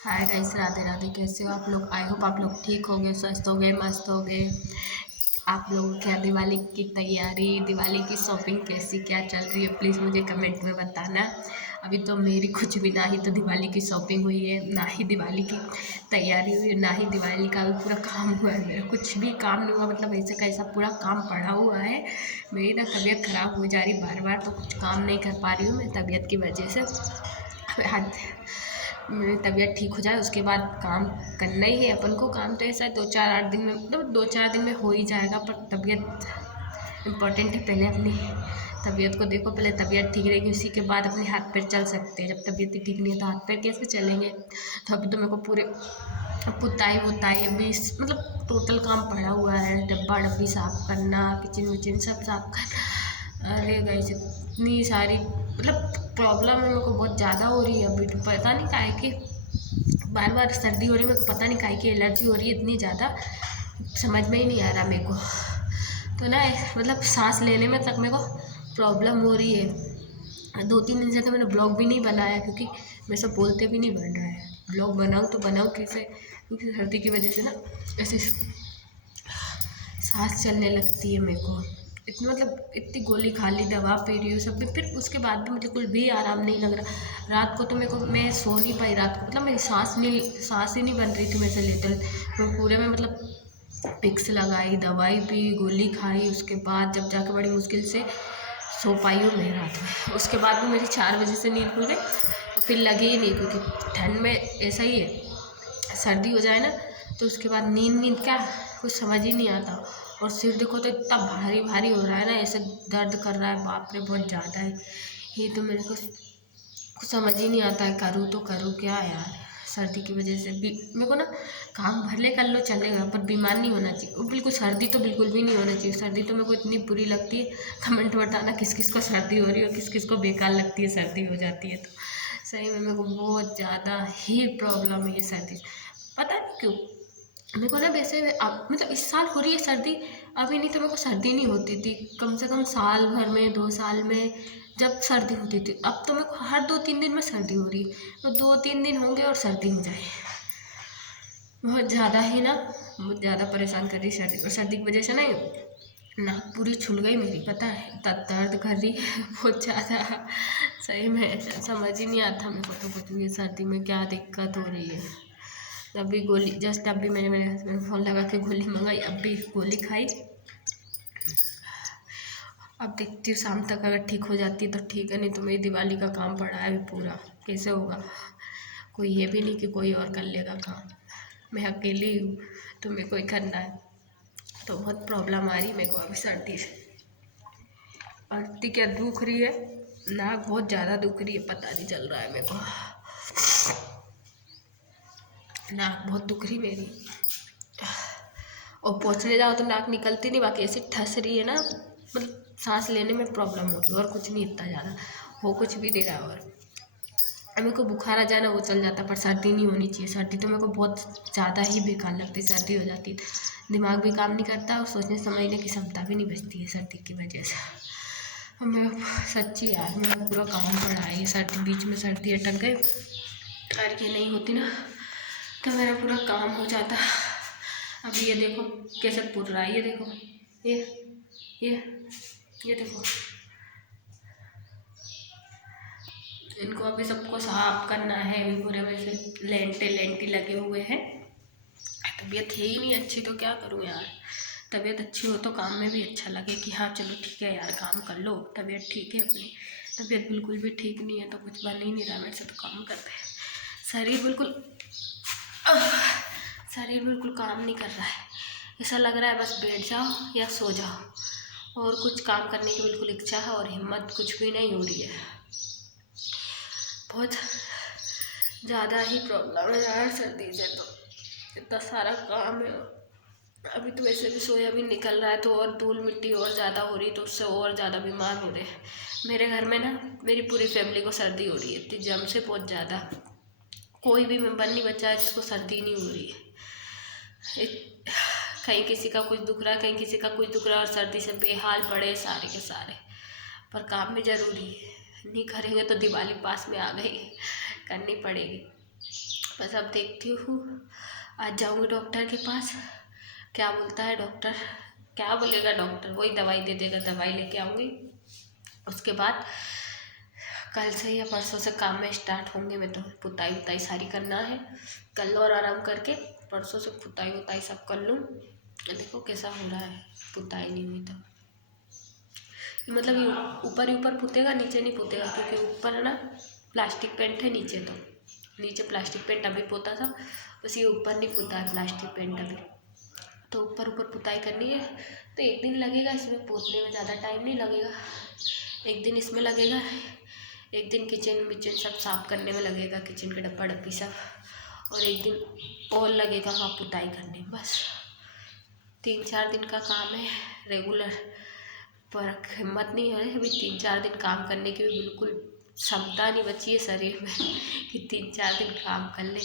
Hi guys, Radhe Radhe. कैसे हो आप लोग? आई होप आप लोग ठीक होंगे, स्वस्थ होंगे, मस्त होंगे। आप लोगों क्या दिवाली की तैयारी, दिवाली की शॉपिंग कैसी क्या चल रही है, प्लीज़ मुझे कमेंट में बताना। अभी तो मेरी कुछ भी ना ही तो दिवाली की शॉपिंग हुई है, ना ही दिवाली की तैयारी हुई है, ना ही दिवाली का भी पूरा काम हुआ है। मेरा कुछ भी काम नहीं हुआ, मतलब ऐसे का ऐसा पूरा काम पड़ा हुआ है। मेरी ना तबीयत ख़राब हो जा रही बार बार, तो कुछ काम नहीं कर पा रही हूँ मैं तबीयत की वजह से। हाथ मेरी तबीयत ठीक हो जाए उसके बाद काम करना ही है अपन को। काम तो ऐसा है 2-4-8 दिन में, मतलब 2-4 दिन में हो ही जाएगा, पर तबीयत इम्पोर्टेंट है। पहले अपनी तबीयत को देखो, पहले तबीयत ठीक रहेगी उसी के बाद अपने हाथ पैर चल सकते हैं। जब तबीयत ही ठीक नहीं है तो हाथ पैर कैसे चलेंगे? तो अभी तो मेरे को पूरे पुताई वुताई अभी मतलब टोटल काम पड़ा हुआ है। डब्बा डब्बी साफ करना, किचन विचन सब साफ करना। अरे गाइस, इतनी सारी मतलब प्रॉब्लम है मेरे को, बहुत ज़्यादा हो रही है अभी। तो पता नहीं काहे कि बार बार सर्दी हो रही है, मेरे को पता नहीं काहे की एलर्जी हो रही है इतनी ज़्यादा, समझ में ही नहीं आ रहा मेरे को। तो ना मतलब सांस लेने में तक मेरे को प्रॉब्लम हो रही है। 2-3 दिन से तो मैंने ब्लॉग भी नहीं बनाया, क्योंकि मेरे से बोलते भी नहीं बन रहा है। ब्लॉग बनाऊँ तो बनाऊँ कैसे, क्योंकि सर्दी की वजह से ना ऐसे सांस चलने लगती है मेरे को। इतनी मतलब इतनी गोली खा ली, दवा पी रही हूँ सब भी, फिर उसके बाद भी मुझे कुछ भी आराम नहीं लग रहा। रात को तो मेरे को मैं सो नहीं पाई रात को, मतलब मेरी सांस ही नहीं बन रही थी मेरे से लेटल। मैं पूरे में मतलब विक्स लगाई, दवाई पी, गोली खाई, उसके बाद जब जाके बड़ी मुश्किल से सो पाई हूँ मैं रात में। उसके बाद भी मेरी 4 बजे से नींद खुल गई, तो फिर लगी ही नहीं, क्योंकि ठंड में ऐसा ही है, सर्दी हो जाए ना तो उसके बाद नींद नींद क्या कुछ समझ ही नहीं आता। और सिर देखो तो इतना भारी भारी हो रहा है ना, ऐसे दर्द कर रहा है, बाप रे बहुत ज़्यादा है। ये तो मेरे को कुछ समझ ही नहीं आता है, करूँ तो करूँ क्या यार। सर्दी की वजह से भी मेरे को ना काम भले कर लो चलेगा, पर बीमार नहीं होना चाहिए। और बिल्कुल सर्दी तो बिल्कुल भी नहीं होना चाहिए। सर्दी तो मेरे को इतनी बुरी लगती है, कमेंट में बताना किस किस को सर्दी हो रही है और किस किस को बेकार लगती है सर्दी हो जाती है तो। सही में मेरे को बहुत ज़्यादा ही प्रॉब्लम है ये सर्दी से। पता नहीं क्यों मेरे को ना, वैसे अब मतलब इस साल हो रही है सर्दी, अभी नहीं तो मेरे को सर्दी नहीं होती थी। कम से कम साल भर में 2 साल में जब सर्दी होती थी, अब तो मेरे को हर 2-3 दिन में सर्दी हो रही है। तो 2-3 दिन होंगे और सर्दी हो जाए। बहुत ज़्यादा ही ना, बहुत ज़्यादा परेशान कर रही सर्दी। और सर्दी की वजह से ना नाक पूरी छुल गई मेरी, पता है इतना दर्द कर रही है बहुत ज़्यादा। सही में समझ ही नहीं आता मेरे को तो कुछ भी, सर्दी में क्या दिक्कत हो रही है। अभी गोली जस्ट अभी मैंने मेरे हस्बैंड फ़ोन लगा के गोली मंगाई, अब भी गोली खाई। अब देखती हूँ शाम तक अगर ठीक हो जाती है तो ठीक है, नहीं तो मेरी दिवाली का काम पड़ा है अभी पूरा, कैसे होगा? कोई ये भी नहीं कि कोई और कर लेगा काम, मैं अकेली हूँ तो मेरे को ही करना है। तो बहुत प्रॉब्लम आ रही मेरे को अभी सर्दी से। और इतनी क्या दुख रही है, नाक बहुत ज़्यादा दुख रही है, पता नहीं चल रहा है मेरे को। नाक बहुत दुख रही मेरी, और पोंछने जाओ तो नाक निकलती नहीं, बाकी ऐसे ठस रही है ना, मतलब सांस लेने में प्रॉब्लम हो रही है, और कुछ नहीं इतना ज़्यादा हो, कुछ भी नहीं रहा। और मेरे को बुखार आ जाए ना वो चल जाता, पर सर्दी नहीं होनी चाहिए। सर्दी तो मेरे को बहुत ज़्यादा ही बेकार लगती है, सर्दी हो जाती है दिमाग भी काम नहीं करता और सोचने समझने की क्षमता भी नहीं बचती है सर्दी की वजह से। और मैं सच्ची यार, मेरा पूरा काम पड़ा है ये सर्दी, बीच में सर्दी अटक गई और ये नहीं होती ना तो मेरा पूरा काम हो जाता। अभी ये देखो कैसे पुर रहा है, ये देखो, ये ये ये देखो, इनको अभी सबको साफ करना है। अभी पूरे में से लेंटे लगे हुए हैं। तबीयत है ही नहीं अच्छी तो क्या करूँ यार। तबीयत अच्छी हो तो काम में भी अच्छा लगे कि हाँ चलो ठीक है यार काम कर लो, तबीयत ठीक है अपनी। तबीयत बिल्कुल भी ठीक नहीं है तो कुछ बन ही नहीं रहा मेरे से, तो काम करते हैं। शरीर बिल्कुल शरीर बिल्कुल काम नहीं कर रहा है, ऐसा लग रहा है बस बैठ जाओ या सो जाओ, और कुछ काम करने की बिल्कुल इच्छा है और हिम्मत कुछ भी नहीं हो रही है। बहुत ज़्यादा ही प्रॉब्लम है यार सर्दी से, तो इतना सारा काम है। अभी तो वैसे भी सोयाबीन निकल रहा है तो और धूल मिट्टी और ज़्यादा हो रही है, तो उससे और ज़्यादा बीमार हो रहे हैं। मेरे घर में ना मेरी पूरी फैमिली को सर्दी हो रही है, इतनी जम से बहुत ज़्यादा। कोई भी मेंबर नहीं बचा है जिसको सर्दी नहीं हो रही है। कहीं किसी का कुछ दुख रहा है, कहीं किसी का कुछ दुख रहा है, और सर्दी से बेहाल पड़े सारे के सारे। पर काम भी ज़रूरी है, नहीं करेंगे तो दिवाली पास में आ गई, करनी पड़ेगी। बस अब देखती हूँ, आज जाऊँगी डॉक्टर के पास, क्या बोलता है डॉक्टर, क्या बोलेगा डॉक्टर, वही दवाई दे देगा, दवाई लेके आऊँगी। उसके बाद कल से या परसों से काम में स्टार्ट होंगे। मैं तो पुताई उताई सारी करना है कल, और आराम करके परसों से पुताई उताई सब कर लूँ। देखो कैसा हो रहा है, पुताई नहीं हुई तो मतलब ये ऊपर ही ऊपर पुतेगा, नीचे नहीं पुतेगा, क्योंकि ऊपर है ना प्लास्टिक पेंट है, नीचे तो नीचे प्लास्टिक पेंट अभी पोता था, बस ये ऊपर नहीं पुता है प्लास्टिक पेंट अभी, तो ऊपर ऊपर पुताई करनी है। तो एक दिन लगेगा इसमें पोतने में, ज़्यादा टाइम नहीं लगेगा, एक दिन इसमें लगेगा, एक दिन किचन विचन सब साफ करने में लगेगा, किचन के डब्बा डब्बी सब, और एक दिन और लगेगा वहाँ पुताई करने में। बस 3-4 दिन का काम है रेगुलर, पर हिम्मत नहीं है अभी 3-4 दिन काम करने की भी, बिल्कुल क्षमता नहीं बची है शरीर में कि 3-4 दिन काम कर ले।